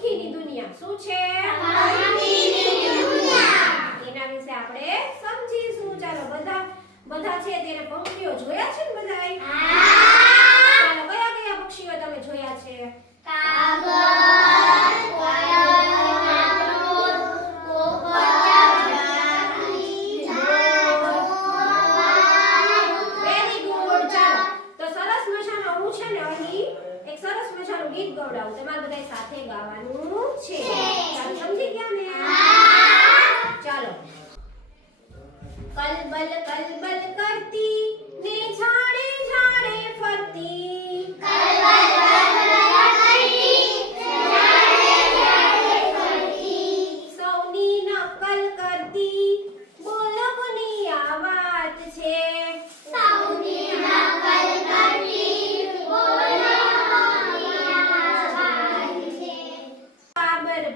પંખીની દુનિયા. શું છે? એના વિશે આપણે સમજીશું. ચાલો બધા મજાનું ગીત ગવડાવું તમારે બધા સાથે ગાવાનું છે. ચાલો સમજી ગયા ને? ચાલો. કલબલ કલબલ કરતી ને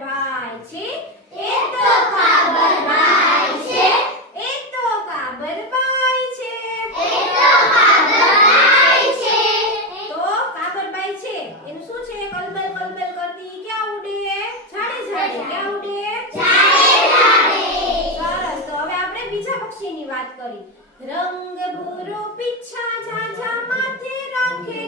ભાઈ છે? એ તો ભાઈ છે. એ તો કાબર ભાઈ છે. તો કાબરબાઈ છે. એનું શું છે? કલબલ કલબલ કરતી ક્યાં ઉડે? ઝાડે ઝાડે ક્યાં ઉડે? સરસ. તો હવે આપણે બીજા પક્ષીની વાત કરી. રંગ ભૂરો પીછા ઝાઝા માથે રાખે